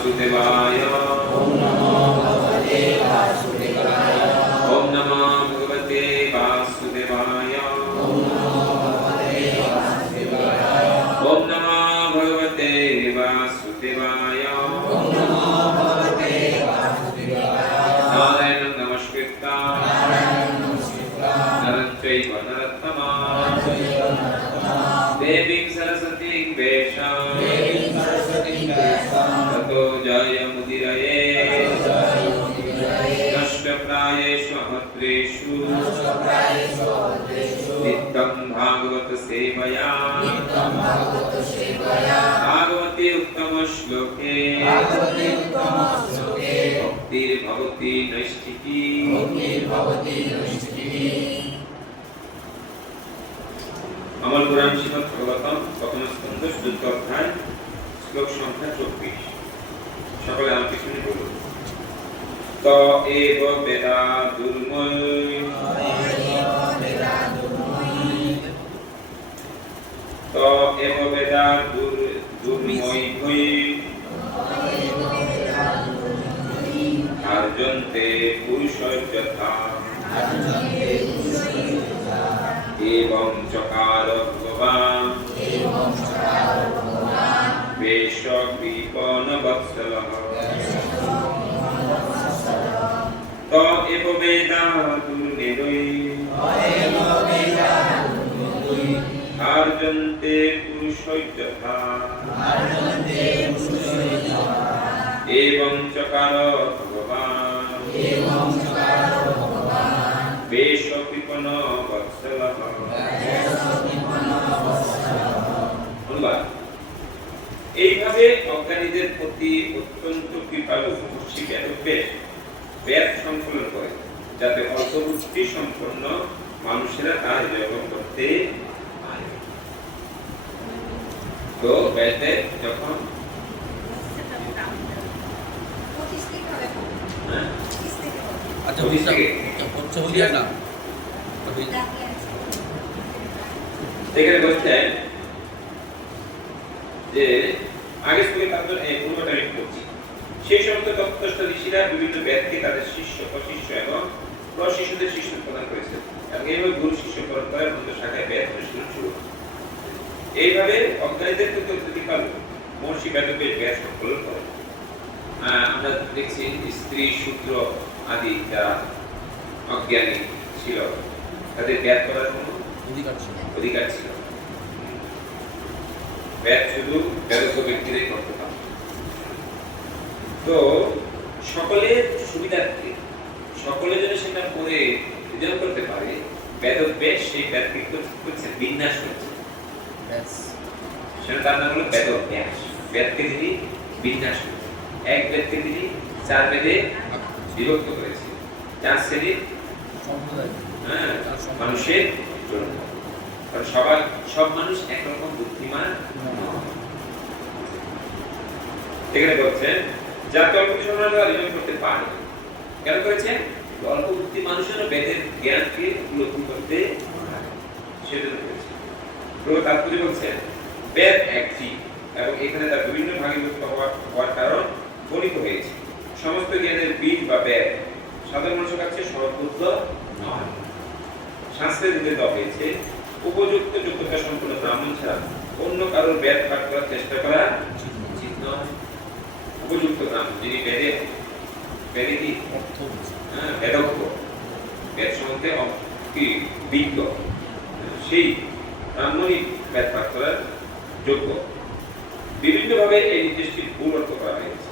वासुदेवाय ओम नमो भगवते वासुदेवाय ओम नमो भगवते वासुदेवाय ओम नमो भगवते वासुदेवाय ओम नमो भगवते वासुदेवाय ओम नमो भगवते वासुदेवाय नारायणं नमस्कृत्य नरं चैव नरोत्तमं देवीं सरस्वतीं वेषां ततो जयमुदीरये नष्टप्रायेषु अमर्त्येषु नित्यं भागवत सेवया भागवते उत्तमश्लोके भक्तिर्भवति नैष्ठिकी अमल पुराण श्रीमद् भागवतम प्रथम स्कंद चतुर्थ अध्याय श्लोक संख्या 24 সকলে আমাকে শুনে বলুন त एव वेदा दुर्मय त एव वेदा दुर्मय भय अर्जन्ते पुरुषयथा एवं चकार भगवान् वेशकृपण वत्सलः त एव वेदा दुर्निर्मय अर्जन्ते पुरुषयथा एवं चकार भगवान् वेशकृपण वत्सलः এইভাবে অজ্ঞানীদের প্রতি অত্যন্ত কৃপালু মহর্ষি বেদব্যাস বেদ সংকলন করে যাতে অল্প বুদ্ধি সম্পন্ন মানুষেরা তা হৃদয়ঙ্গম করতে পারে। তো বেদে যখন আচ্ছা হচ্ছে হলিয়া না এখানে বলতে যে আগে থেকে তাদের এই পূর্বটা আমি করছি সেই সমস্ত তত্ত্বদর্শী ঋষিরা বিভিন্ন বেদকে তাদের শিষ্য প্রশিষ্য এবং প্রশিষ্যদের শিষ্য প্রদান করেছেন এবং এইভাবে গুরু শিষ্য পরম্পরার মধ্যে শাখায় বেদ শুরু এইভাবে অজ্ঞানীদের প্রতি অত্যধিকার মহর্ষি বেদব্যাস বেদ সংকলন করেন। আমরা দেখছি স্ত্রী শূদ্র আদি যারা অজ্ঞানী ছিল তাদের বেদ করার কোনো অধিকার ছিল বেদ শুধু বেদজ্ঞ ব্যক্তিরাই করতে পারে। তো সকলের সুবিধার্থে সকলে যেন সেটা পড়ে হৃদয় করতে পারে বেদব্যাস সেই বেদকে করছে বিন্যাস করছে সেটা তার নাম হলো বেদব্যাস। বেদকে তিনি বিন্যাস করছে এক বেদকে তিনি 4 বেদে বিভক্ত করেছে 4 শ্রেণীর মানুষের জন্য কারণ সব মানুষ একরকম বুদ্ধিমান এখানে বলছেন যাতে অল্প সময় অর্জন করতে পারে। কেন করেছেন? অল্প বুদ্ধি মানুষের বেদের জ্ঞানকে উপলব্ধি করতে পারে সেজন্য করেছেন। প্রভু তাৎপর্য বলছেন বেদ একটি এবং এখানে তার বিভিন্ন ভাগে বিভক্ত হওয়ার কারণ বর্ণিত হয়েছে। সমস্ত জ্ঞানের বীজ বা বেদ সাধারণ মানুষের কাছে সর্বোচ্চ নয়। শাস্ত্রে দিতে দেওয়া হয়েছে উপযুক্ত যোগ্যতা সম্পন্ন ব্রাহ্মণ ছাড়া অন্য কারোর বেদ পাঠ করার চেষ্টা করা উচিত নয়। উপযুক্ত ব্রাহ্মণ যিনি বেদে কি বেদজ্ঞ বেদ সম্বন্ধে কি বিজ্ঞ সেই ব্রাহ্মণই বেদ পাঠ করার যোগ্য। বিভিন্নভাবে এই নির্দেশটি ভুল অর্থ করা হয়েছে।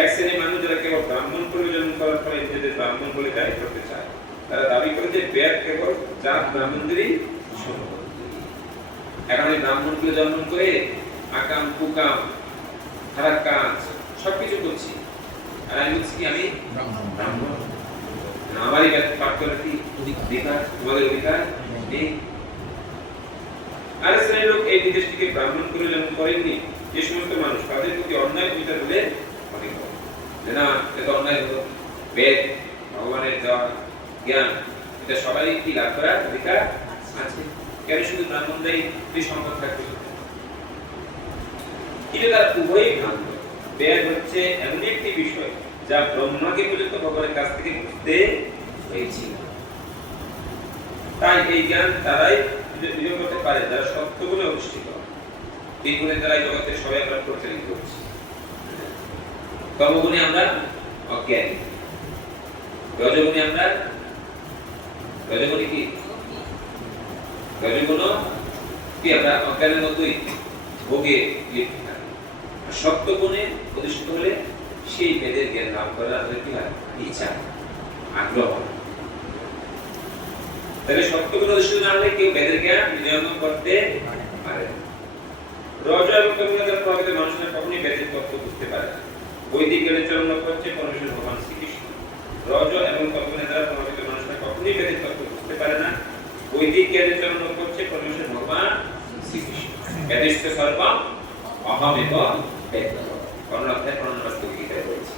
এক শ্রেণীর মানুষ যারা কেবল ব্রাহ্মণ পরিবেশন করার পরে নিজেদের ব্রাহ্মণ বলে দাবি করতে চায় তারা দাবি করে যে বেদ কেবল জাত ব্রাহ্মণদেরই সম্ভব। এখন এই ব্রাহ্মণগুলো জন্ম করে আকাম কুকাম খারাপ কাজ সবকিছু করছি আর আমি বলছি কি আমি ব্রাহ্মণ আমারই বেদ পাঠ করার কি অধিকার তোমাদের অধিকার নেই। আর শ্রেণীর লোক এই নির্দেশটিকে ব্রাহ্মণ করে জন্ম করেননি যে সমস্ত মানুষ তাদের প্রতি অন্যায় বিচার বলে মনে করে যে না এটা অন্যায় হলো বেদ ভগবানের দেওয়া জ্ঞান এটা সবারই কি লাভ করার অধিকার আছে কেন শুধু ব্রাহ্মণরাই এই সম্পদ থাকবে কিন্তু তার উভয়ই ভ্রান্ত। বেদ হচ্ছে এমন একটি বিষয় যা ব্রহ্মাকে পর্যন্ত ভগবানের কাছ থেকে বুঝতে হয়েছিল। তাই এই জ্ঞান তারাই বিজয় করতে পারে যারা সত্য গুণে অধিষ্ঠিত। তিন গুণের দ্বারাই জগতের সবাই আমরা পরিচালিত হচ্ছি। তমগুণে আমরা অজ্ঞানী, রজগুণে আমরা রজগুণে কি রজগুণ কি আমরা অজ্ঞানের মতোই ভোগে লিপ্ত থাকি। আর সত্য গুণে অধিষ্ঠিত হলে সেই বেদের জ্ঞান লাভ করার আমাদের কি হয় ইচ্ছা, আগ্রহ। তাহলে সত্য গুণে অধিষ্ঠিত না হলে কেউ বেদের জ্ঞান নিয়ন্ত্রণ করতে পারে না। রজ এবং তমগুণের প্রভাবিত মানুষরা কখনোই বেদের তত্ত্ব বুঝতে পারে না। বৈদিক জ্ঞানের চরম লক্ষ্য হচ্ছে পরমেশ্বর ভগবান শ্রীকৃষ্ণ। রজ এবং তমগুণের দ্বারা প্রভাবিত মানুষরা কখনোই বেদের তত্ত্ব বুঝতে পারে না। বৈদিক জ্ঞানের চরম লক্ষ্য হচ্ছে পরমেশ্বর ভগবান শ্রীকৃষ্ণ। বেদেস্য সর্বম অহমেব বেদ। অন্যথায় প্রণবাস্তব গীতায় বলেছে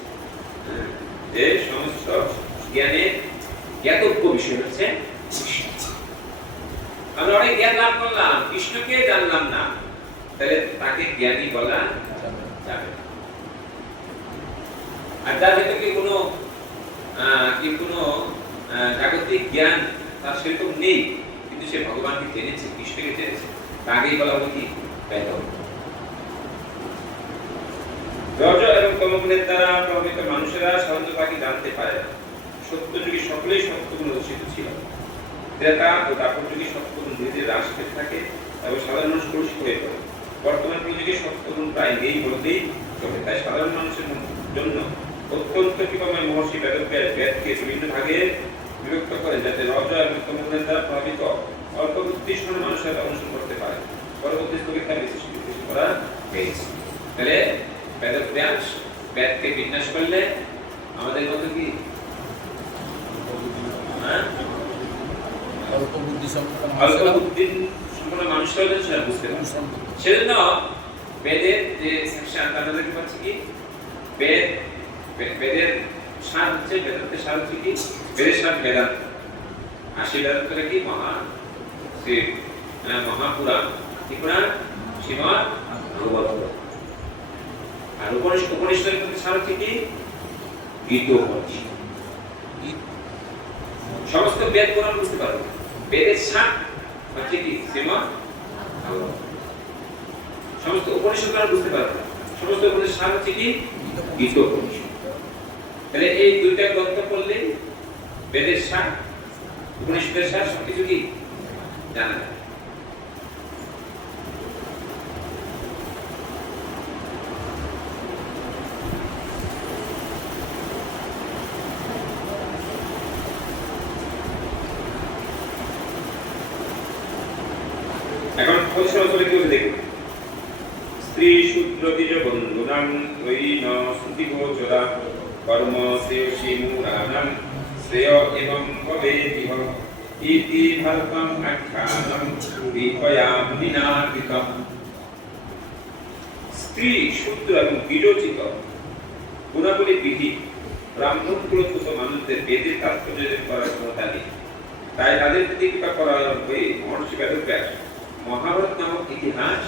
যে সমস্ত জ্ঞানের জ্ঞাতব্য বিষয় হচ্ছে কৃষ্ণ। আমরা অনেক জ্ঞান লাভ করলাম, কৃষ্ণকে জানলাম না, তাহলে তাকে জ্ঞানী বলা যাবে না। আর যার ভেতরে কি কোনো জাগতিক জ্ঞান তার সেরকম নেই, কিন্তু সে ভগবানকে জেনেছে, কৃষ্ণকে জেনেছে, তাকেই বলা হবে কি বেদ। রজ এবং তমগুণের দ্বারা প্রভাবিত মানুষেরা সাধারণত তাকে জানতে পারে না। সত্যযুগে সকলেই সত্যগুণ অধিষ্ঠিত ছিল। ত্রেতা ও দ্বাপর যুগে সত্যগুণ ধীরে ধীরে হ্রাস পেতে থাকে এবং সাধারণ মানুষ কলুষিত হয়ে পড়ে। বর্তমান যুগে সত্যগুণ প্রায় নেই বলতেই চলে। তাই সাধারণ মানুষের জন্য অত্যন্ত কৃপাময় মহর্ষি বেদব্যাস বেদকে বিভিন্ন ভাগে বিভক্ত করে, যাতে রজ এবং তমগুণের দ্বারা প্রভাবিত অল্প বুদ্ধিসম্পন্ন মানুষেরা অনুসরণ করতে পারে। পরবর্তী স্তরে তা বিশেষ করা হয়েছে। তাহলে বেদব্যাস বেদকে বিন্যাস করলে আমাদের মতো কি অল্প বুদ্ধি সম্পন্ন মানুষরা সেটা বুঝতে পারে। সেজন্য বেদের যে সেকশন তাদের হচ্ছে কি বেদের সার হচ্ছে বেদান্তের সার হচ্ছে কি বেদের সার বেদান্ত। আর সেই বেদান্তটা কি মহাপুরাণ, কি পুরাণ শ্রীমদ্ ভাগবত। আর উপনিষদের মধ্যে সার হচ্ছে কি গীতোপনিষদ। সমস্ত বেদ পুরাণ বুঝতে পারবে, বেদের সার হচ্ছে কি শ্রীমদ্ ভাগবত। সমস্ত উপনিষদ বুঝতে পারবে, সমস্ত উপনিষদ সার হচ্ছে কি গীতোপনিষদ। তাহলে এই দুইটা গ্রন্থ পড়লে বেদের সার উপনিষদের সার সবকিছু কি জানা যায়। এখন পরিসর চলে কি দেখুন। স্ত্রী শূদ্র দ্বিজ বন্ধুনাং ঐন শ্রুতি গোচরা কর্ম শ্রেয়সী মূলানাং শ্রেয় এবং ভবেদিহ ইতি ভারতম আখ্যানম বিপয়াম বিনাদিতম। স্ত্রী শূদ্র এবং বিরোচিত গুণাবলী বিধি ব্রাহ্মণ কুলচ্যুত মানুষদের বেদের তাৎপর্য করার ক্ষমতা নেই। তাই তাদের প্রতি কৃপা করার হয়ে মহর্ষি বেদব্যাস মহাভারত নামক ইতিহাস।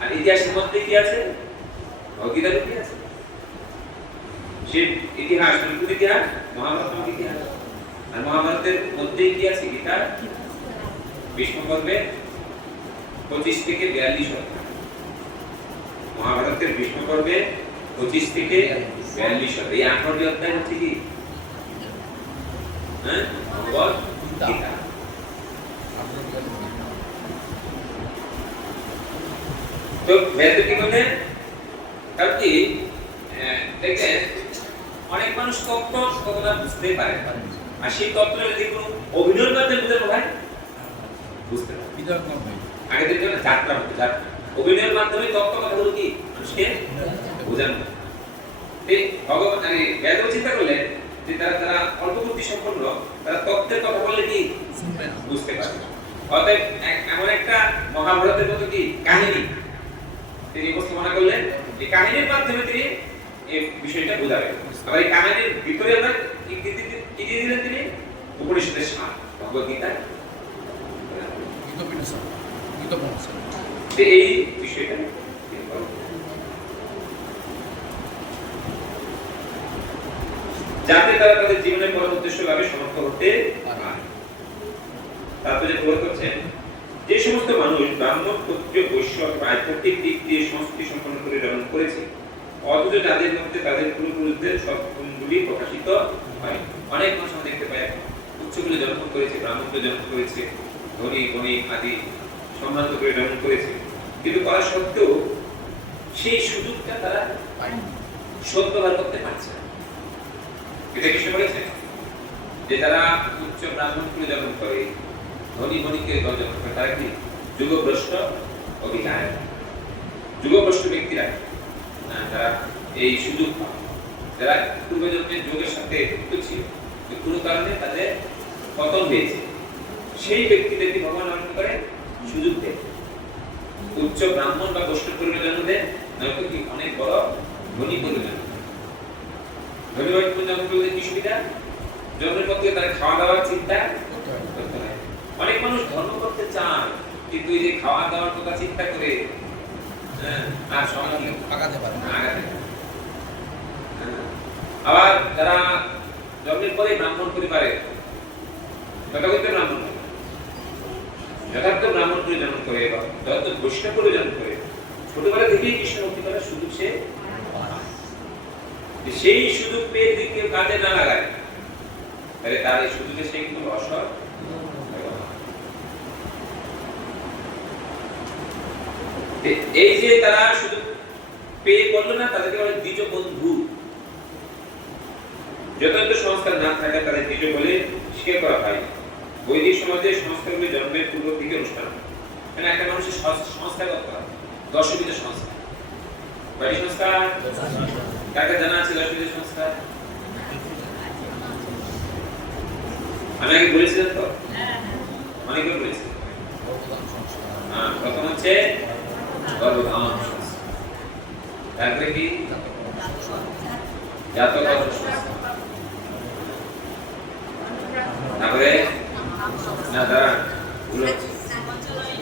আর ইতিহাসের মধ্যে কি আছে? গীতার কি আছে? সেই ইতিহাস কোন ইতিহাস? মহাভারত নামক ইতিহাস। আর মহাভারতের মধ্যে কি আছে? গীতা। ভীষ্ম পর্বে 25 থেকে 42 অধ্যায়। মহাভারতের ভীষ্ম পর্বে 25 থেকে 42 অধ্যায়। এই 18টি অধ্যায় হচ্ছে কি ভগবত গীতা। তো বেদ কি বলে? কারণ কি দেখেন অনেক মানুষ তত্ত্ব কতটা বুঝতে পারে, আর সেই তত্ত্বটা যদি কোনো অভিনয়ের মাধ্যমে বোঝানো হয় বুঝতে পারে। আগে দেখতে না যাত্রা হতো, যাত্রা অভিনয়ের মাধ্যমে তত্ত্ব কথাগুলো কি মানুষকে বোঝানো হয়। ভগবান বেদ চিন্তা করলে যে তারা অল্প বুদ্ধি সম্পন্ন, তারা তত্ত্বের কথা বললে কি বুঝতে পারে। অতএব এমন একটা মহাভারতের মতো কি কাহিনী তিনি উপস্থাপনা করলেন, এই কাহিনীর মাধ্যমে তিনি এই বিষয়টা বোঝাবেন। আবার এই কাহিনীর ভিতরে আমরা কি দিলেন তিনি? উপনিষদের সার, ভগবত গীতা, এই বিষয়টা যাতে তারা তাদের জীবনের বড় উদ্দেশ্য লাভে সমর্থ হতে পারে। তারপরে বলে করছেন যে সমস্ত মানুষ ব্রাহ্মণ ক্ষত্রিয় বৈশ্য প্রায় প্রত্যেক দিক দিয়ে সংস্কৃতি সম্পন্ন করে ধারণ করেছে, অথচ তাদের মধ্যে তাদের পূর্বপুরুষদের সৎগুণগুলি প্রকাশিত হয়। অনেক মানুষ আমরা দেখতে পাই উচ্চগুলো জন্ম করেছে, ব্রাহ্মণকে জন্ম করেছে, ধনী গণিক আদি সম্ভ্রান্ত করে জন্ম করেছে, কিন্তু করা সত্ত্বেও সেই সুযোগটা তারা সৎ ব্যবহার করতে পারছে না। এটা কি বলেছে যে তারা উচ্চ ব্রাহ্মণ করে জন্ম করে, ধনী গণিকের জন্ম করে, তারা কি যুগভ্রষ্ট অভিনয়, যুগভ্রষ্ট ব্যক্তিরা তারা এই সুযোগ পায়, যারা পূর্বজন্মের যুগের সাথে যুক্ত ছিল, কোনো কারণে তাদের পতন হয়েছে, সেই ব্যক্তিদেরকে ভগবান অর্থ করে সুযোগ দেয়, উচ্চ ব্রাহ্মণ বা বৈষ্ণব পরিবারে জন্ম দেয়, নয়তো কি অনেক বড় ধনী পরিবার। ধনী পরিবার জন্ম করলে কি সুবিধা? জন্মের পর থেকে তারা খাওয়া দাওয়ার চিন্তা করতে হয়। অনেক মানুষ ধর্ম করতে চায়, কিন্তু এই যে খাওয়া দাওয়ার কথা চিন্তা করে আর সময় আগাতে পারে না। আবার যারা জন্মের পরে ব্রাহ্মণ পরিবারে যথাযথ ব্রাহ্মণ যথার্থ ব্রাহ্মণ করে জন্ম করে বা যথার্থ বৈষ্ণব করে জন্ম করে, ছোটবেলা থেকেই কৃষ্ণ ভক্তি করার সুযোগ সে সেই সুযোগ পেয়ে যদি কেউ কাজে না লাগায়, তাহলে তার এই সুযোগে সে কিন্তু অসৎ। এই যে তারা শুধু পেয়ে করলো না, তাদেরকে বলে দ্বিজ বন্ধু। যথাযথ সংস্কার না থাকলে তাদের দ্বিজ বলে স্বীকার করা হয়। বৈদিক সমাজে সংস্কারগুলি জন্মের পূর্ব থেকে অনুষ্ঠান, মানে একটা মানুষের সংস্কার করতে হয়, দশবিধ সংস্কার। বাড়ি সংস্কার কাকে জানা আছে? দশবিধ সংস্কার আমি আগে বলেছিলাম তো, অনেকবার বলেছি। প্রথম হচ্ছে গর্ভধারণ সংস্কার, তারপরে কি জাতক সংস্কার, তারপরে না দাঁড়া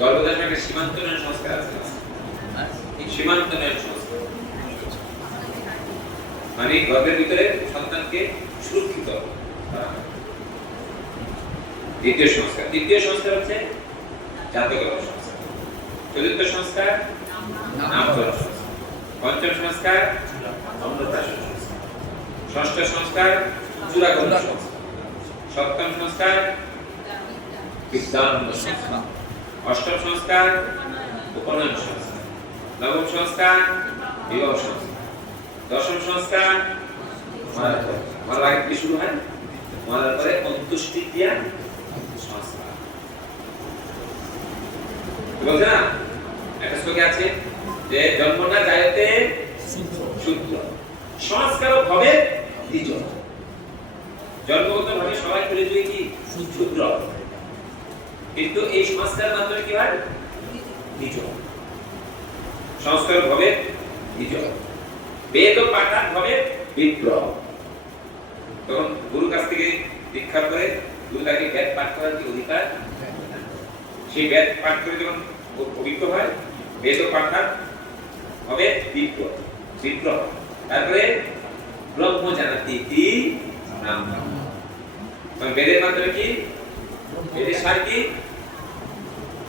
গর্ভধারণ একটা সীমান্তরণ সংস্কার আছে, সীমান্তরণ সংস্কার মানে গর্ভের ভিতরে সন্তানকে সুরক্ষিত করা। দ্বিতীয় সংস্কার, তৃতীয় সংস্কার হচ্ছে জাতক সংস্কার, চতুর্থ সংস্কার নামকরণ সংস্কার, পঞ্চম সংস্কার অন্নপ্রাশন সংস্কার, ষষ্ঠ সংস্কার চূড়াকরণ সংস্কার, সপ্তম সংস্কার বিদ্যানন্দ সংস্কার, অষ্টম সংস্কার উপনয়ন সংস্কার, নবম সংস্কার বিবাহ সংস্কার, দশম সংস্কার মারার আগে কি শুরু হয়? মারার পরে অন্ত্যেষ্টি ক্রিয়া সংস্কার। বলছে না একটা শ্লোকে আছে যে জন্ম না জায়তে শূদ্র, সংস্কার হবে দ্বিজ। জন্মগত ভাবে সবাই করে দিয়ে কি শূদ্র, কিন্তু এই সংস্কারের মাধ্যমে কি হয়? দ্বিজ। সংস্কার হবে দ্বিজ, বেদ পাঠন হবে বিপ্র। তখন গুরুর কাছ থেকে দীক্ষা করে গুরু তাকে বেদ পাঠ করার কি অধিকার, সেই বেদ পাঠ করে যখন অভিজ্ঞ হয়, বেদ পাঠন হবে বিপ্র, বিপ্র। তারপরে ব্রহ্ম জানাতি ইতি নাম। বেদের মাধ্যমে কি? বেদের সার কি?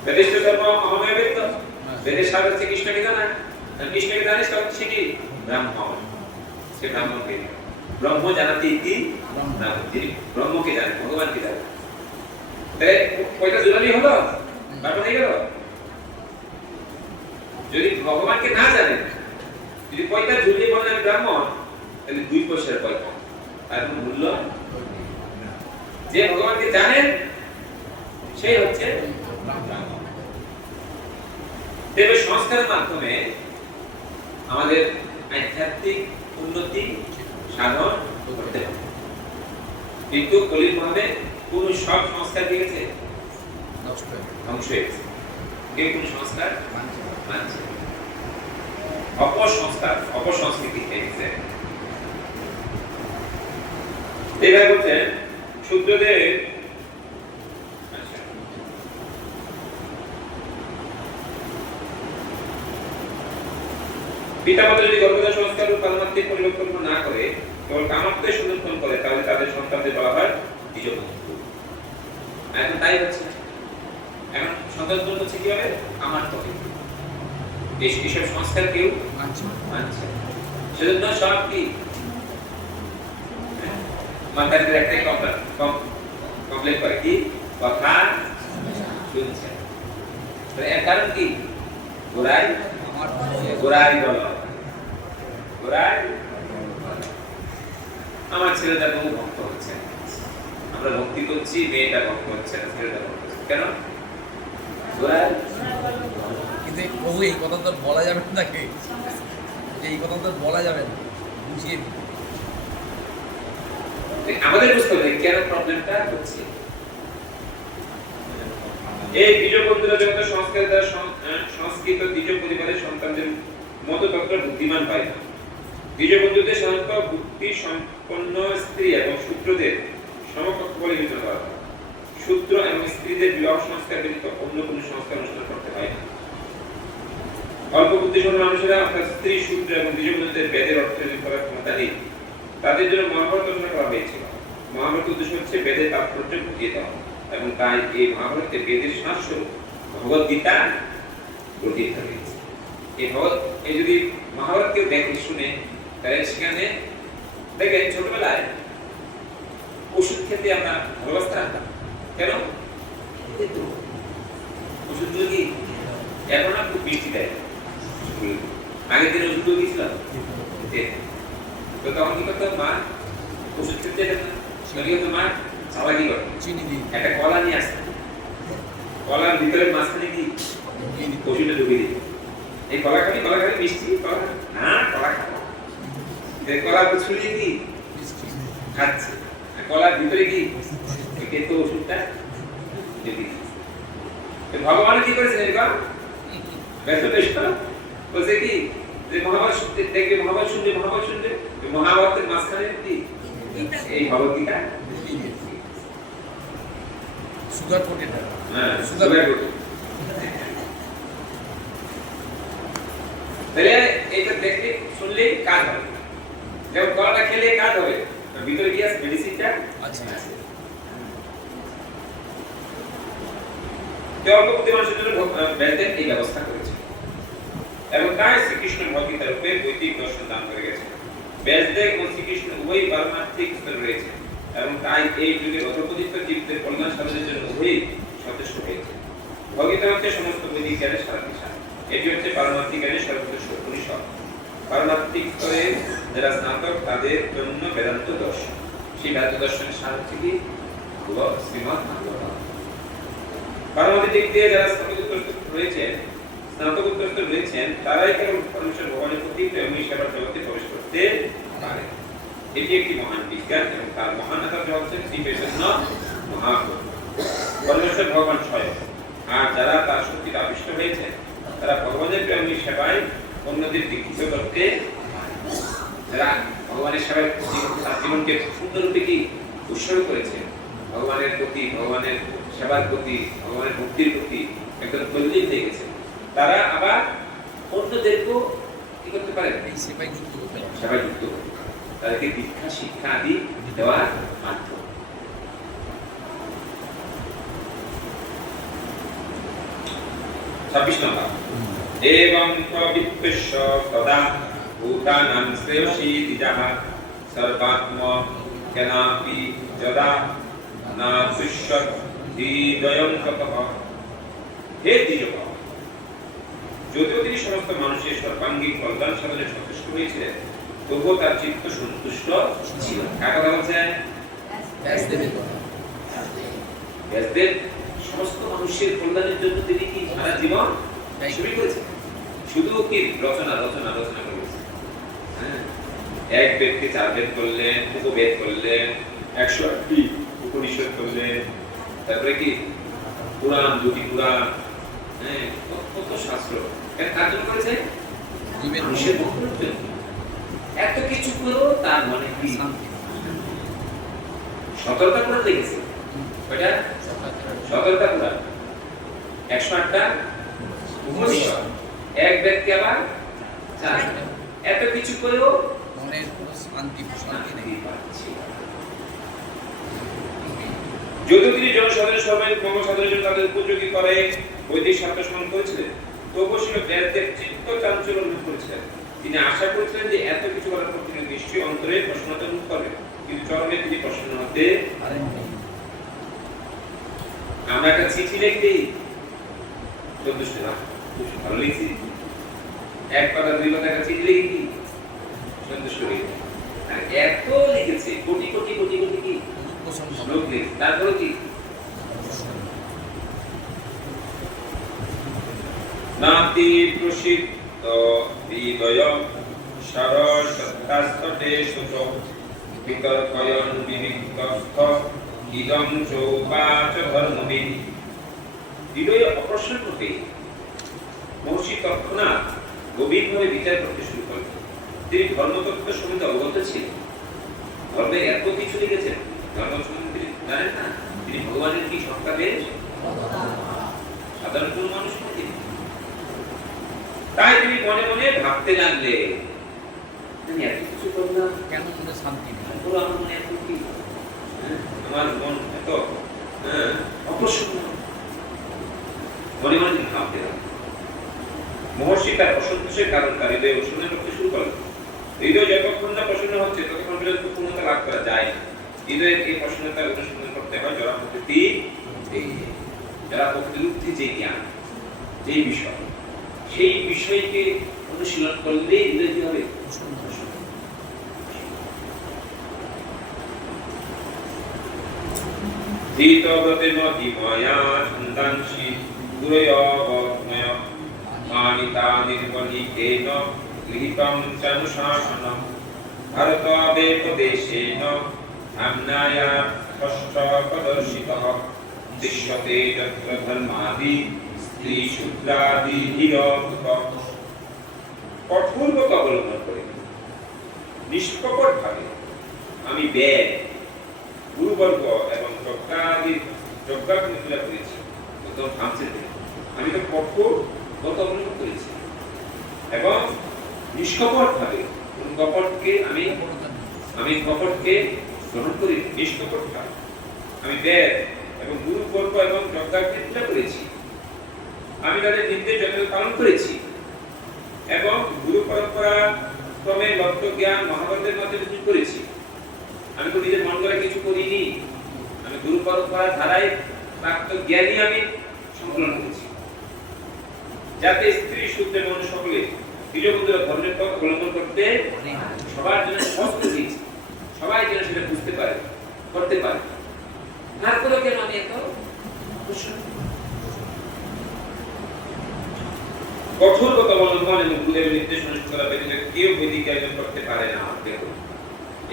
বেদেষ্ট ধর্ম অহময় বেদ। বেদের সার হচ্ছে কৃষ্ণকে জানা, কৃষ্ণকে জানিস হচ্ছে কি ব্রাহ্মণ, সে ব্রাহ্মণকে ব্রহ্ম জানাতি ইতি নাম। যিনি ব্রহ্মকে জানেন, ভগবানকে জানেন। তাহলে কয়টা জুলানি হলো? ব্রাহ্মণ হয়ে গেল। যদি ভগবানকে না জানেন, যদি পয়টা ঝুলিয়ে বলেন আমি ব্রাহ্মণ, তাহলে 2 পয়সার পয়সা, তার কোনো মূল্য। যে ভগবানকে জানেন সেই হচ্ছে ব্রাহ্মণ। তবে সংস্কারের মাধ্যমে আমাদের আধ্যাত্মিক উন্নতি সাধন করতে হবে, কিন্তু কলির মধ্যে কোন সব সংস্কার দিয়ে গেছে ধ্বংস হয়ে গেছে, কেউ কোন সংস্কার মানছে, অপসংস্কার অপসংস্কৃতি হয়ে গেছে। এবার বলছেন শূদ্রদের পিতামাতা যদি গর্ভধারণ সংস্কার ও পারমাত্মিক পরিবর্তন না করে, কেবল কামাত্মে সমর্থন করে, এইসব সংস্কার কেউ মানছে না। মানছে না। সেজন্য সব কি মাতাদের একটাই কমপ্লেন করে কি কথা শুনছে না। তো এর কারণ কি গোড়াই আমার গোড়াই বলো গোড়াই আমার ছেলেটা বহু ভক্ত হচ্ছে না। আমরা ভক্তি করছি মেয়েটা ভক্ত হচ্ছে না ছেলেটা ভক্ত হচ্ছে না। কেন গোড়াই কিন্তু প্রভু এই কথা তো বলা যাবে না তাকে, যে এই কথা তো বলা যাবে না, বুঝিয়ে দিন। আমাদের বুঝতে হবে কেন প্রবলেমটা হচ্ছে। এই দ্বিজ বন্ধুরা যত সংস্কার দ্বারা সংস্কৃত দ্বিজ পরিবারের সন্তানদের মতো তত বুদ্ধিমান পায় না। দ্বিজ বন্ধুদের সাধারণত বুদ্ধি সম্পন্ন স্ত্রী এবং শূদ্রদের সমকক্ষ বলে বিবেচনা করা হয়। শূদ্র এবং স্ত্রীদের বিবাহ সংস্কার ব্যতীত অন্য কোনো সংস্কার অনুষ্ঠান করতে হয় না। অল্প বুদ্ধিসম্পন্ন মানুষেরা অর্থাৎ স্ত্রী শূদ্র এবং দ্বিজ বন্ধুদের বেদের অর্থ করার ক্ষমতা নেই। তাদের জন্য মহাভারত রচনা করা হয়েছিল। মহাভারতের উদ্দেশ্য হচ্ছে বেদের তাৎপর্য বুঝিয়ে দেওয়া এবং তাই এই মহাভারতে বেদের শাস্ত্রস্বরূপ ভগবদ গীতা গঠিত হয়েছে। এই যদি মহাভারত কেউ দেখে শুনে তাহলে সেখানে দেখেন ছোটবেলায় ওষুধ খেতে আমরা ভালোবাসতাম কেন ওষুধগুলো কি এখন না খুব মিষ্টি দেয়। আগের দিন ওষুধগুলো দিয়েছিলাম তো তখন কি করতো মা ওষুধ খেতে যেত না মা চালাকি করতো চিনি দিন, একটা কলা নিয়ে আসতো কলার ভিতরে মাঝখানে কি ওষুধটা ঢুকিয়ে দিত এই কলা খালি মিষ্টি কলা না কলা খাবো কলা ছুড়িয়ে কি খাচ্ছে কলার ভিতরে কি খেতো ওষুধটা ভগবান কি করেছেন এরকম ব্যস্ত বলছে কি যে মহাভারত দেখবে মহাভারত শুনবে মহাভারতের মাঝখানে কি এই ভগবদ্গীতা সুগার কোটেড, হ্যাঁ সুগার কোটেড। তাহলে এটা দেখলে শুনলেই কাজ হবে যেমন কলাটা খেলে কাজ হবে ভিতরে কি আছে মেডিসিনটা আছে। অল্প বুদ্ধি মানুষের জন্য বেদের এই ব্যবস্থা করেছে এবং তাই শ্রীকৃষ্ণ ভগবদ্গীতার রূপে বৈদিক দর্শন দান করে গেছে। ব্যাসদেব এবং শ্রীকৃষ্ণ উভয়ই পারমার্থিক স্তরে রয়েছে এবং তাই এই যুগে অধপতিত জীবদের কল্যাণ সাধনের জন্য উভয়ই যথেষ্ট হয়েছে। ভগবদ্গীতা হচ্ছে সমস্ত বৈদিক জ্ঞানের সারাংশ। এটি হচ্ছে পারমার্থিক জ্ঞানের সর্বোচ্চ পরিসর। পারমার্থিক স্তরে যারা স্নাতক তাদের জন্য বেদান্ত দর্শন। সেই বেদান্ত দর্শনের সার হচ্ছে কি শ্রীমদ্ ভাগবত। পারমার্থিক দিক দিয়ে যারা স্নাতকোত্তর রয়েছেন তারাই কেবল পরমেশ্বর ভগবানের প্রতি প্রেমী সেবার জগতে প্রবেশ করতে পারে। এটি একটি মহান বিজ্ঞান এবং তার মহানতা হচ্ছে শ্রী চৈতন্য মহাপ্রভু। পরমেশ্বর ভগবান স্বয়ং। আর যারা তার শক্তিতে আবিষ্ট হয়েছে তারা ভগবানের প্রেমী সেবায় অন্যদের দীক্ষিত করতে যারা ভগবানের সেবায় তার জীবনকে সুন্দররূপে কি উৎসর্গ করেছে ভগবানের প্রতি, ভগবানের সেবার প্রতি, ভগবানের ভক্তির প্রতি একদম তল্লীন হয়ে গেছে, তারা আবার অন্যদেরকেও কি করতে পারে এই সেবায় যুক্ত করতে হবে। সেবায় যুক্ত করতে পারে তাদেরকে দীক্ষা শিক্ষা আদি দেওয়ার মাধ্যম। 26 নম্বর एवं प्रवित्तश्च तदा भूतानां श्रेयसीति जः सर्वात्मा केनापि यदा न तुष्यति द्वयं ततः हे द्विजः যদিও তিনি সমস্ত মানুষের সর্বাঙ্গীন কল্যাণ সাধনে সচেষ্ট হয়েছিলেন তবুও তার চিত্ত সন্তুষ্ট ছিল। কার কথা বলছেন? ব্যাসদেবের কথা। ব্যাসদেব সমস্ত মানুষের কল্যাণের জন্য তিনি কি সারা জীবন শুরু করেছেন। শুধু কি রচনা করেছেন। হ্যাঁ, এক ব্যক্তি 4 বেদ করলেন, উপবেদ করলেন, 108টি উপনিষদ করলেন, তারপরে কি পুরাণ, 2টি পুরাণ, হ্যাঁ কত শাস্ত্র কার জন্য করেছে? মানুষের মঙ্গলের জন্য। এত কিছু করেও তার মনে কি শান্তি? 17টা পুরাণ লিখেছে। কয়টা? 17টা পুরাণ, 108টা উপনিষদ, এক ব্যক্তি আবার 4। এত কিছু করেও মনের কোনো শান্তি নেই। যদিও তিনি জনসাধারণের সবাই মঙ্গল সাধনের জন্য তাদের উপযোগী করে বৈদিক শাস্ত্র সম্মান করেছিলেন, তবুও ছিল ব্যাসদেব চিত্ত চাঞ্চল্য অনুভব করেছিলেন। তিনি আশা করেছিলেন যে এত কিছু করার পর তিনি নিশ্চয়ই অন্তরে প্রসন্নতা অনুভব করবেন, কিন্তু চরমে তিনি প্রসন্ন হতে পারেননি। আমরা একটা চিঠি লিখি সন্তুষ্ট না, ভালো লিখছি, এক কথা দুই কথা একটা চিঠি লিখি সন্তুষ্ট লিখি, আর এত লিখেছে কোটি কোটি কোটি কোটি কি শ্লোক লিখছে, তারপরে কি নাতি প্রসিদ্ধ হৃদয় সরসত্তাস্তটে সুত বিতর্কয়ন বিবিক্তস্থ ইদং চৌপাচ ধর্মবিদ। হৃদয়ে অপ্রসন্ন হয়ে মহর্ষি তৎক্ষণাৎ গভীরভাবে বিচার করতে শুরু করলেন। তিনি ধর্মতত্ত্ব সম্বন্ধে অবগত ছিলেন, ধর্মে এত কিছু লিখেছেন, ধর্ম সম্বন্ধে তিনি জানেন না, তিনি ভগবানের কি সত্তা পেয়েছেন, সাধারণ কোন মানুষ নয়। তাই তিনি মনে মনে ভাবতে লাগলেন, আমি এত কিছু করলাম, কেন মনে শান্তি নেই? তারপর আমার মনে এত কি, আমার মন এত অপ্রসন্ন, মনে মনে তিনি ভাবতে লাগলেন। মহর্ষি তার অসন্তোষের কারণ তার হৃদয়ে অনুসন্ধান করতে শুরু করলেন। হৃদয় যতক্ষণ না প্রসন্ন হচ্ছে ততক্ষণ পর্যন্ত পূর্ণতা লাভ করা যায় না। হৃদয়ের এই প্রসন্নতার অনুসন্ধান করতে হয় জড়া প্রকৃতি, জড়া প্রকৃতির ঊর্ধ্বে যে জ্ঞান, যে বিষয়, সেই বিষয়কে অনুশীলন করলে হৃদয় কি হবে? ধীতব্রতে মহিময়া ছন্দাংশি গুরয়োবগ্নয় মানিতা নির্বলিকেন গৃহীতং চানুশাসনম ভারতবেপদেশেন ধাম্নায়া ষষ্ঠ প্রদর্শিতঃ দৃশ্যতে যত্র ধর্মাদি স্ত্রী শূদ্রাদি নিরপেক্ষ। কঠোরতা অবলম্বন করে নিষ্কপট ভাবে আমি বেদ, গুরুবর্গ এবং যজ্ঞাগ্নিগুলা করেছি, আমি তো কঠোরতা অবলম্বন করেছি এবং নিষ্কপট ভাবে কপটকে আমি কপটকে গ্রহণ করি, নিষ্কপট ভাবে আমি বেদ এবং গুরুবর্গ এবং যজ্ঞাগ্নিগুলা করেছি, আমি তাদের নির্দেশ যথাযথ পালন করেছি এবং গুরু পরম্পরা ক্রমে লব্ধ জ্ঞান মহাভারতের মাধ্যমে করেছি। আমি তো নিজের মন করে কিছু করিনি, আমি গুরু পরম্পরা ধারায় প্রাপ্ত জ্ঞানই আমি সংকলন করেছি, যাতে স্ত্রী শূদ্রের মানুষ সকলে নিজ বন্ধুরা ধর্মের পথ অবলম্বন করতে সবার জন্য সহজ করে দিয়েছি, সবাই যেন সেটা বুঝতে পারে, করতে পারে। তারপরে কেন আমি এত কঠোরতা অবলম্বন এবং গুরুদেবের নির্দেশ অনুসরণ করা ব্যতীত কেউ বৈদিক জ্ঞান করতে পারে না। দেখুন,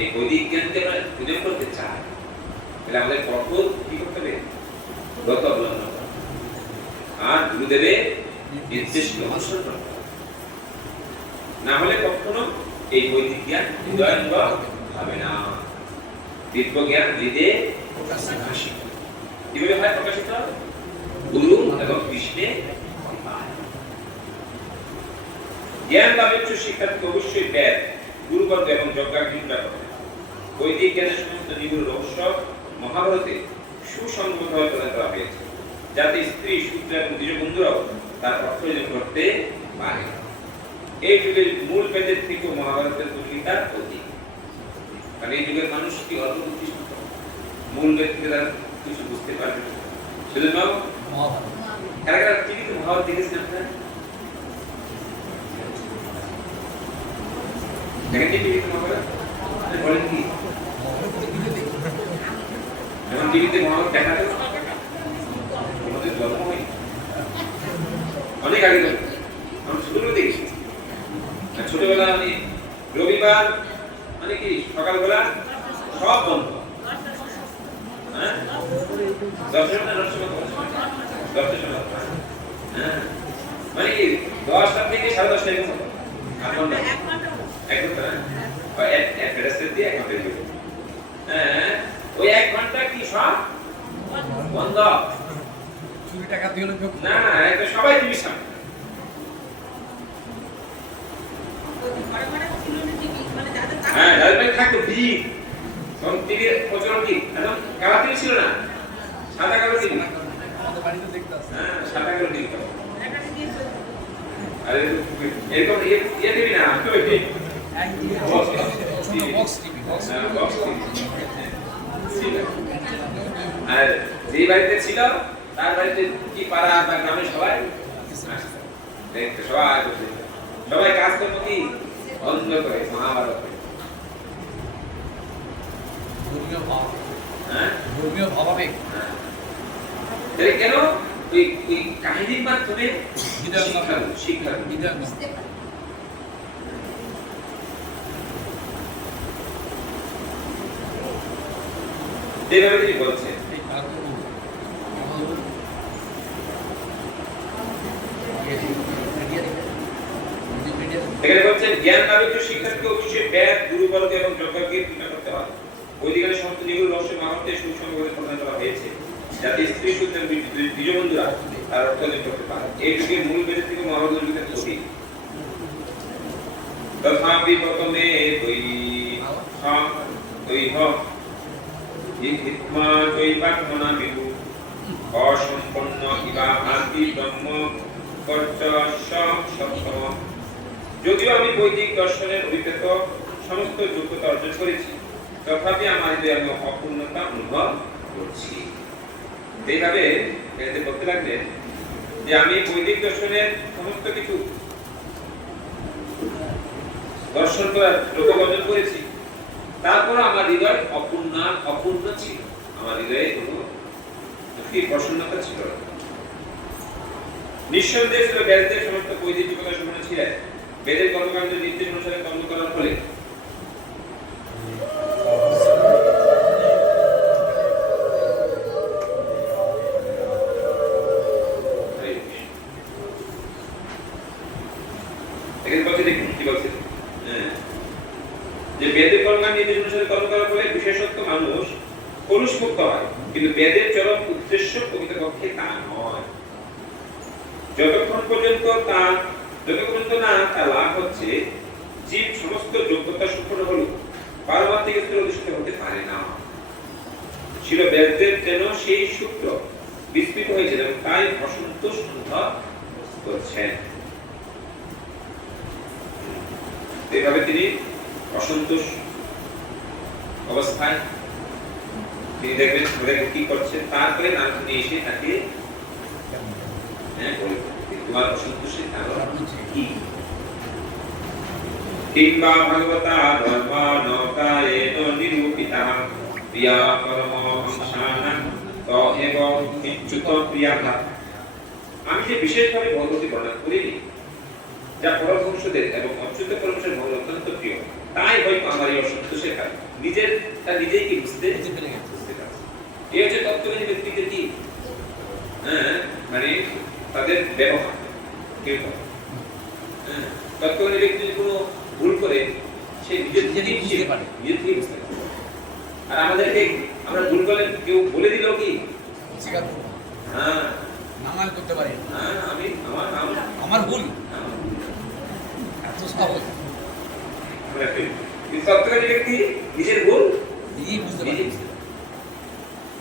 এই বৈদিক জ্ঞানকে আমরা অর্জন করতে চাই, তাহলে আমাদের কঠোর কি করতে হবে? ব্রত অবলম্বন করা আর গুরুদেবের নির্দেশকে অনুসরণ করতে হবে। না হলে কখনো এই বৈদিক জ্ঞান হৃদয়ঙ্গ হবে না। দিব্য জ্ঞান হৃদয়ে প্রকাশিত। কিভাবে হয় প্রকাশিত? গুরু এবং কৃষ্ণের জ্ঞান লাভের জন্য শিক্ষার্থী অবশ্যই বেদ, গুরুবর্গ এবং যজ্ঞাগ্নিগুলা করতে হবে। বৈদিক জ্ঞানের সমস্ত নিগুড় রহস্য মহাভারতে সুসংগতভাবে প্রদান করা হয়েছে, যাতে স্ত্রী শূদ্র এবং দ্বিজবন্ধুরাও তার অর্থ করতে পারে। এই যুগের মূল বেদের থেকে মহাভারতের ভূমিকা অধিক, কারণ এই যুগের মানুষ কি অল্প বুদ্ধি সম্পন্ন, মূল বেদ থেকে তারা কিছু বুঝতে পারবে না। সেজন্য কারা কারা টিভিতে মহাভারত দেখেছেন আপনারা? দেখেন টিভিতে মহাভারত? বলেন কি যখন টিভিতে মহাভারত দেখা যায় আমাদের জন্ম হয় অনেক আগে, আমি ছোটবেলা দেখেছি। ছোটবেলা আমি রবিবার মানে কি সকালবেলা সব বন্ধ, হ্যাঁ 10টার সময় 10টার সময়, হ্যাঁ মানে কি 10টা থেকে 10:30 এর মতো আর বন্ধ এক ঘন্টা, এক ফেরাস্তের দিয়ে 1 ঘন্টা দিয়ে, হ্যাঁ ওই 1 ঘন্টা কি সব বন্ধ, চুরি টাকা দিয়ে হলো না এটা সবাই টিভির সামনে। হ্যাঁ যাদের থাকতো ভিড়, তখন টিভির প্রচলন কি এখন কালা টিভি ছিল না, সাদা কালো টিভি, আমাদের বাড়িতে দেখতে আসে। হ্যাঁ সাদা কালো টিভি। আরে এরকম ইয়ে দিবি না তো এটি বক্স টিভি আর যে বাড়িতে ছিল তার বাড়িতে কি পাড়া বা গ্রামের সবাই দেখতে সবাই কাজ করবো কি বন্ধ করে মহাভারত ধর্মীয় ভাব হ্যাঁ ধর্মীয় ভাবাবেগ তাহলে কেন ওই কাহিনীর মাধ্যমে শিক্ষা বিধান যেভাবে তিনি বলছেন এখানে বলছেন জ্ঞান লাভের জন্য শিক্ষার্থীকে অবশ্যই বেদ গুরুবর্গ এবং যজ্ঞকে পূজা করতে হবে বৈদিক সমস্ত নিগুলো রহস্য মহান্তে সুসংগত প্রদান করা হয়েছে যাতে স্ত্রী সূত্রের বীজবন্ধুরা তার অর্থ করতে পারে এই যুগের মূল বেদ থেকে মহাভারতের যুগের প্রতি তথাপি প্রথমে হিতমা চৈবাত্মনা বিভু অসম্পন্ন ইবা ভান্তি ব্রহ্ম সপ্তম যদিও আমি বৈদিক দর্শনের অভিজ্ঞত সমস্ত যোগ্যতা অর্জন করেছি তথাপি আমার হৃদয়ে আমি অপূর্ণতা অনুভব করছি এইভাবে এতে বলতে লাগলেন যে আমি বৈদিক দর্শনের সমস্ত কিছু দর্শন করার যোগ্যতা অর্জন করেছি তারপর আমার হৃদয় অপূর্ণ ছিল আমার হৃদয়ে কোনো প্রসন্নতা ছিল না নিঃসন্দেহে ছিল বেদের সমস্ত বৈদিক যোগ্যতা সম্পন্ন ছিলেন বেদের কর্মকাণ্ডের নির্দেশ অনুসারে কর্ম করার ফলে যে বেদের কর্মকাণ্ড নির্দেশ অনুসারে কর্ম করার ফলে বিশেষত্ব মানুষ কলুষমুক্ত হয় কিন্তু বেদের চরম উদ্দেশ্য প্রকৃতপক্ষে তা নয় যতক্ষণ পর্যন্ত না তা লাভ হচ্ছে জীব সমস্ত যোগ্যতা সম্পন্ন হল পারমার্থিক স্তরে অধিষ্ঠিত হতে পারে না ছিল বেদের যেন সেই সূত্র বিস্তৃত হয়েছে এবং তাই অসন্তোষ অনুভব করছেন এইভাবে তিনি অসন্তোষ অবস্থায় তিনি দেখবেন কি করছেন তারপরে নারদ এসে তাকে তোমার অসন্তোষের কারণ কি কিংবা ভগবতা ধর্মানকায়েন নিরূপিতঃ প্রিয়া পরমহংসানাং তএব ইচ্যুত প্রিয়াঃ আমি যে বিশেষভাবে ভগবতী বর্ণনা করিনি যা পরমহংসদের এবং অচ্যুত পরমেশ্বর ভগবান অত্যন্ত প্রিয় তাই হয়তো আমার এই অসন্তোষের কারণ নিজেই কি বুঝতে পেরে গেছে এই হচ্ছে তত্ত্বজ্ঞানী ব্যক্তিদের কি মানে তাদের ব্যবহার তত্ত্বজ্ঞানী ব্যক্তি যদি কোনো ভুল করে সে নিজেই বুঝতে পারে আর আমাদেরকে আমরা ভুল করলে কেউ বলে দিল কি স্বীকার করব নামাজ করতে পারি আমি আমার ভুল এত সহজ তত্ত্বজ্ঞানী ব্যক্তি নিজের ভুল নিজেই বুঝতে পারে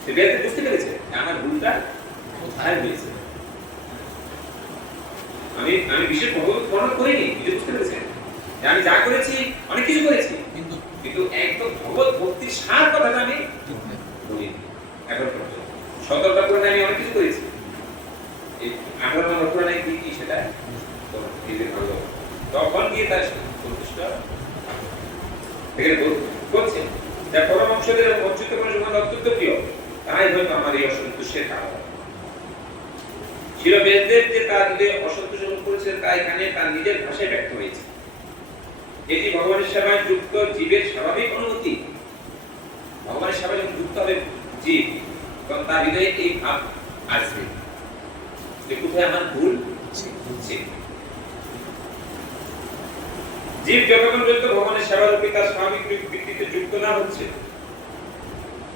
সে ব্যক্তি বুঝতে পেরেছে আমার ভুলটা কোথায় হয়েছে আমি বিশেষ বর্ণনা করিনি নিজে বুঝতে পেরেছেন আমি যা করেছি অনেক কিছু করেছি কিন্তু একদম ভগবত ভক্তির সার কথাটা আমি বলিনি এখন সতর্কতা করে আমি অনেক কিছু করেছি এই 18 নম্বর পুরাণে কি সেটা তখন গিয়ে তার সন্তুষ্ট এখানে বলছে যা পরমহংসদের অচ্যুত পরমেশ্বর অত্যন্ত প্রিয় তাই হয়তো আমার এই অসন্তোষের কারণ ছিল বেদের যে তার হৃদয়ে অসন্তোষ অনুভব করেছে তা এখানে তার নিজের ভাষায় ব্যক্ত হয়েছে এটি ভগবানের সেবায় যুক্ত জীবের স্বাভাবিক অনুভূতি ভগবানের সেবায় যখন যুক্ত হবে জীব তখন তার হৃদয়ে এই ভাব আসবে যে কোথায় আমার ভুল হচ্ছে জীব যতক্ষণ পর্যন্ত ভগবানের সেবারূপী তার স্বাভাবিক বৃত্তিতে যুক্ত না হচ্ছে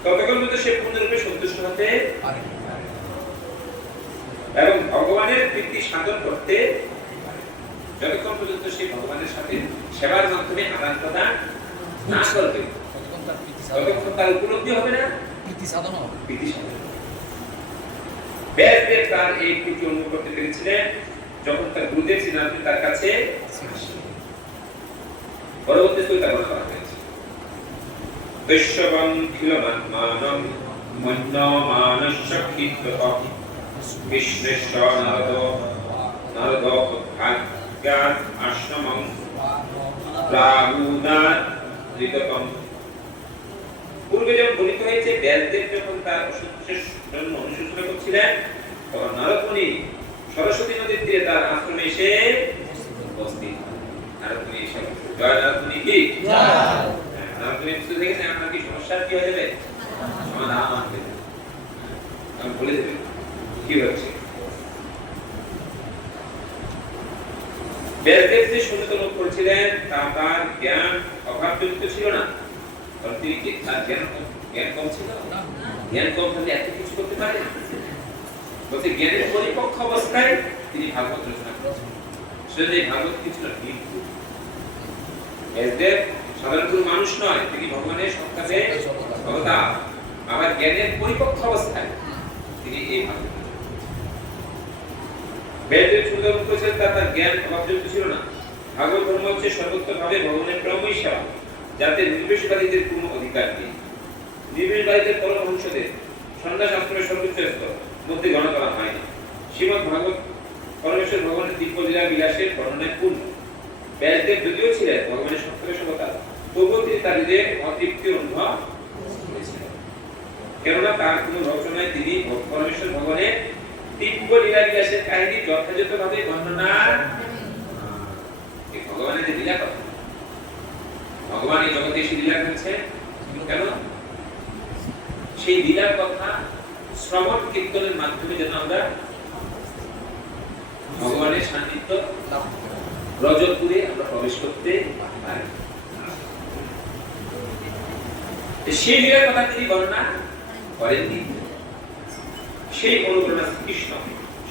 ততক্ষণ পর্যন্ত সে পূর্ণরূপে সন্তুষ্ট হতে পারে এবং ভগবানের প্রীতি সাধন করতে যতক্ষণ পর্যন্ত সে ভগবানের সাথে সেবার মাধ্যমে আদান প্রদান না করবে ততক্ষণ তার উপলব্ধি হবে না প্রীতি সাধন বেদ তার এই প্রীতি অনুভব করতে পেরেছিলেন যখন তার গুরুদেব শ্রী নারদ তার কাছে পরবর্তী তা বলা হয়েছে বিশ্ববং খিলমান মানম মন্ন মানসক্ষিতঃ কৃষ্ণেশ্ব নারদ ভাগ্যাৎ আশ্রমং প্রাগুনাৎ ঋতকম। পূর্বে যেমন বর্ণিত হয়েছে ব্যাসদেব যখন তার অসন্তোষের জন্য অনুশোচনা করছিলেন তখন নারদ মুনি সরস্বতী নদীর তীরে তার আশ্রমে এসে উপস্থিত। নারদ মুনি এসে জয় নারদ মুনি কি জয়। নারদ মুনি বুঝতে দেখেছেন আপনার কি সমস্যা কি হয়ে যাবে, সমাধান হবে, আমি বলে দেবেন কি হচ্ছে। ব্যাসদেব যে শূন্যতা লাভ করেছিলেন তা তার জ্ঞান অভাবজনিত ছিল না, কারণ তিনি তার জ্ঞান কম ছিল। জ্ঞান কম থাকলে এত কিছু করতে পারে বলতে জ্ঞানের পরিপক্ক অবস্থায় তিনি ভাগবত রচনা করেছেন। সেটা এই ভাগবত কিছু না, ব্যাসদেব সাধারণ কোনো মানুষ নয়, তিনি ভগবানের সত্তাতে অবতার। আবার জ্ঞানের পরিপক্ক অবস্থায় তিনি এই ভাগবত ব্যাসদেব সুন্দর করেছেন তার জ্ঞান অভাবজনিত ছিল না। ভাগবত ধর্ম হচ্ছে সর্বোত্তমভাবে ভগবানের প্রেমময় সেবা, যাতে নির্বিশেষবাদীদের কোনো অধিকার নেই। নির্বিশেষবাদীদের পরমহংসদের সন্ন্যাস আশ্রমের সর্বোচ্চ স্তর মধ্যে গণনা করা হয়নি। শ্রীমদ্ ভাগবত পরমেশ্বর ভগবানের দিব্য লীলা বিলাসের বর্ণনায় পূর্ণ। ব্যাসদেব যদিও ছিলেন ভগবানের সত্তার অবতার, তবুও তিনি তার হৃদয়ে অতৃপ্তি অনুভব করেছিলেন, কেননা তার কোনো রচনায় তিনি পরমেশ্বর ভগবানের দিব্য লীলা বিলাসের কাহিনী যথাযথভাবে বর্ণনা ভগবানের যে লীলা কথা, ভগবান এই জগতে এসে লীলা করেছে কেন, সেই লীলার কথা শ্রবণ কীর্তনের মাধ্যমে যেন আমরা ভগবানের সান্নিধ্য রজতপুরে আমরা প্রবেশ করতে পারি। সেই লীলার কথা তিনি বর্ণনা করেননি। সেই অনুপ্রেরণা কৃষ্ণ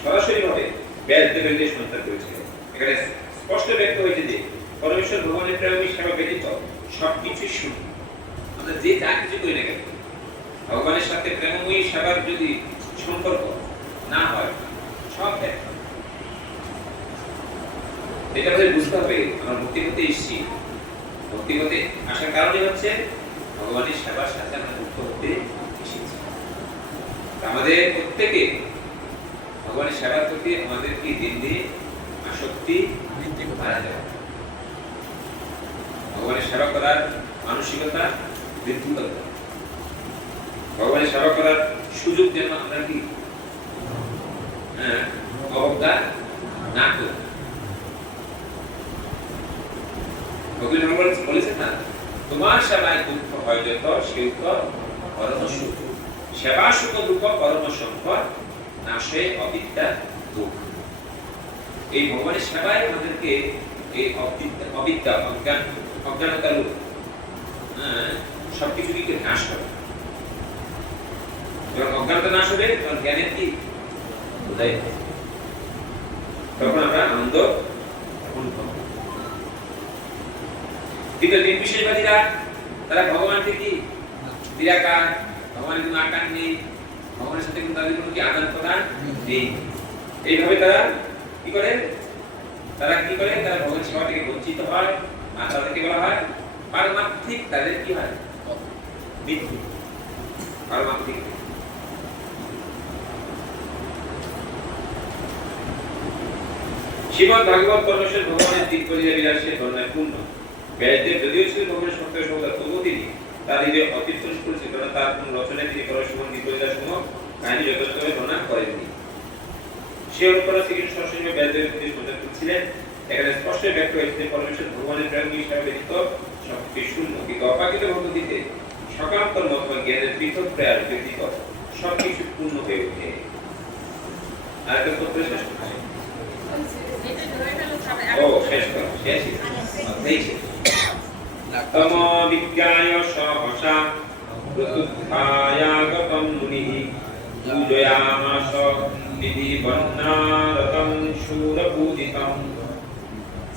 সরাসরি ভাবে ব্যাসদেবের যে সন্তান করেছিলেন। এখানে স্পষ্ট ব্যক্ত হয়েছে যে পরমেশ্বর ভগবানের প্রেমময়ী সেবা ব্যতীত সবকিছু শূন্য। আমরা যে যা কিছু করি না কেন, ভগবানের সাথে প্রেমময়ী সেবার যদি সম্পর্ক না হয় সব ব্যর্থ। এটা আমাদের বুঝতে হবে। আমরা মুক্তি হতে এসেছি, মুক্তি হতে আসার কারণে হচ্ছে ভগবানের সেবার সাথে আমরা যুক্ত হতে এসেছি। আমাদের প্রত্যেকে ভগবানের সেবার প্রতি আমাদের কি দিন দিন আসক্তি বৃদ্ধি করা যায়, ভগবানের সেবা করার মানসিকতা বৃদ্ধি করতে হবে। ভগবানের সেবা করার সুযোগ যেন আমরা কি অবজ্ঞা না করি। ভগবান বলেছেন না, তোমার সেবায় দুঃখ হয় যত সেই তো পরম সুখ, সেবা সুখ দুঃখ পরম সম্পদ, নাশে অবিদ্যা দুঃখ। এই ভগবানের সেবায় আমাদেরকে এই অবিদ্যা অজ্ঞানতা লোক সবকিছু কি নাশ করে। যখন অজ্ঞানতা নাশ হবে তখন জ্ঞানের কি উদয় হবে, তখন আমরা আনন্দ অনুভব। কিন্তু নির্বিশেষবাদীরা তারা ভগবানকে কি নিরাকার, ভগবানের কোনো আকার নেই, ভগবানের সাথে কোনো তাদের কোনো কি আদান প্রদান নেই, এইভাবে তারা কি করে, তারা ভগবান সেবা থেকে বঞ্চিত হয়। আর তাদেরকে বলা হয় পারমার্থিক, তাদের কি হয় মৃত্যু, পারমার্থিক। শ্রীমদ্ ভাগবত পরমেশ্বর ভগবানের দিব্য লীলা বিলাসের বর্ণনায় পূর্ণ। ব্যাসদেব যদিও ছিলেন ভগবানের সত্তার সবতার, তবুও তিনি তার হৃদয়ে অতীর্থন করেছেন, কারণ তার কোন রচনায় তিনি পরমেশ্বর দিব্য লীলা সমূহ কাহিনী যথাযথভাবে বর্ণনা করেননি। সে অনুপ্রেরণা শ্রীকৃষ্ণ সরাসরি ব্যাসদেবের প্রতি সন্তান করেছিলেন। এখানে স্পষ্ট ব্যক্ত হয়েছে যে পরমেশ্বর ভগবানের প্রেমময়ী সেবা ব্যতীত সবকিছু শূন্য, কিন্তু অপাকিত ভক্তিতে সকান্তর মত জ্ঞানের পৃথক প্রয়াস ব্যতীত সবকিছু পূর্ণ হয়ে ওঠে। আর একটা সত্য শেষ করছে, ও শেষ কর, শেষ তম বিজ্ঞায় সহসা প্রতুদ্ধায়াগতম মুনিঃ পূজয়ামাস নিধি বন্নারতং শূরপূজিতম।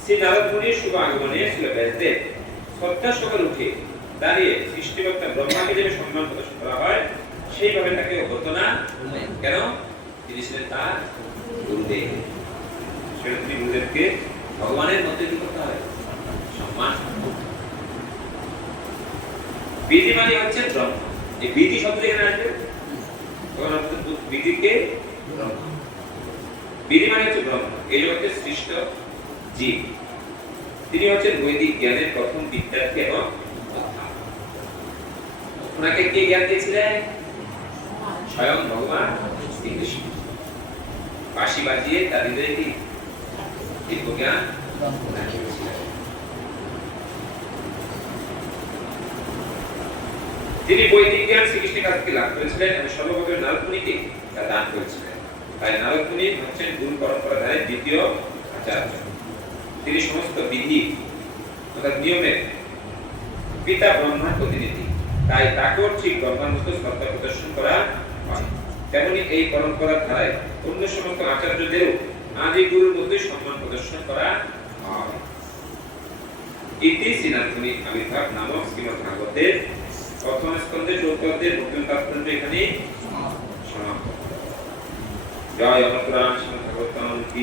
শ্রী নারদ মুনির শুভ আগমনে শ্রী ব্যাসদেব শ্রদ্ধার সকালে উঠে দাঁড়িয়ে সৃষ্টিকর্তা ব্রহ্মাকে যেভাবে সম্মান প্রদর্শন করা হয় সেইভাবে তাকে অভ্যর্থনা। কেন? তিনি ছিলেন তার গুরুদেব। সেটা তুমি গুরুদেবকে ভগবানের মধ্যে কি করতে হয়? সম্মান। বিধি মানে হচ্ছে ব্রহ্ম। এই বিধি শব্দ এখানে আসবে তখন আমাদের বিধিকে ব্রহ্ম। বিধি মানে হচ্ছে ব্রহ্ম, এই জগতে সৃষ্ট জীব। তিনি হচ্ছেন বৈদিক জ্ঞানের প্রথম বিদ্যার্থী এবং প্রথা। ওনাকে কে জ্ঞান দিয়েছিলেন? স্বয়ং ভগবান শ্রীকৃষ্ণ। বাঁশি বাজিয়ে তার হৃদয়ে কি দিব্যজ্ঞান রাখিয়েছিলেন। তিনি বৈদিক জ্ঞান শ্রীকৃষ্ণের কাছ থেকে লাভ করেছিলেন এবং সর্বপ্রথম নারদমুনিকে তা দান করেছিলেন। তাই নারদমুনি হচ্ছেন গুরু পরম্পরায় দ্বিতীয় আচার্য। তিনি সমস্ত বিধি অর্থাৎ নিয়মের পিতা ব্রহ্মার প্রতিনিধি, তাই তাকেও ঠিক ব্রহ্মার মতো শ্রদ্ধা প্রদর্শন করা হয়। তেমনি এই পরম্পরার ধারায় অন্য সমস্ত আচার্যদেরও আদি গুরুর মতোই সম্মান প্রদর্শন করা হয়। ইতি শ্রীনাথমুনি আবির্ভাব নামক শ্রীমদ্ ভাগবতের প্রথম স্কন্ধে 14 অধ্যায়ের প্রথম তাৎপর্য এখানে সমাপ্ত। জয় অমর পুরাণ শ্রীমদ্ ভাগবতম কি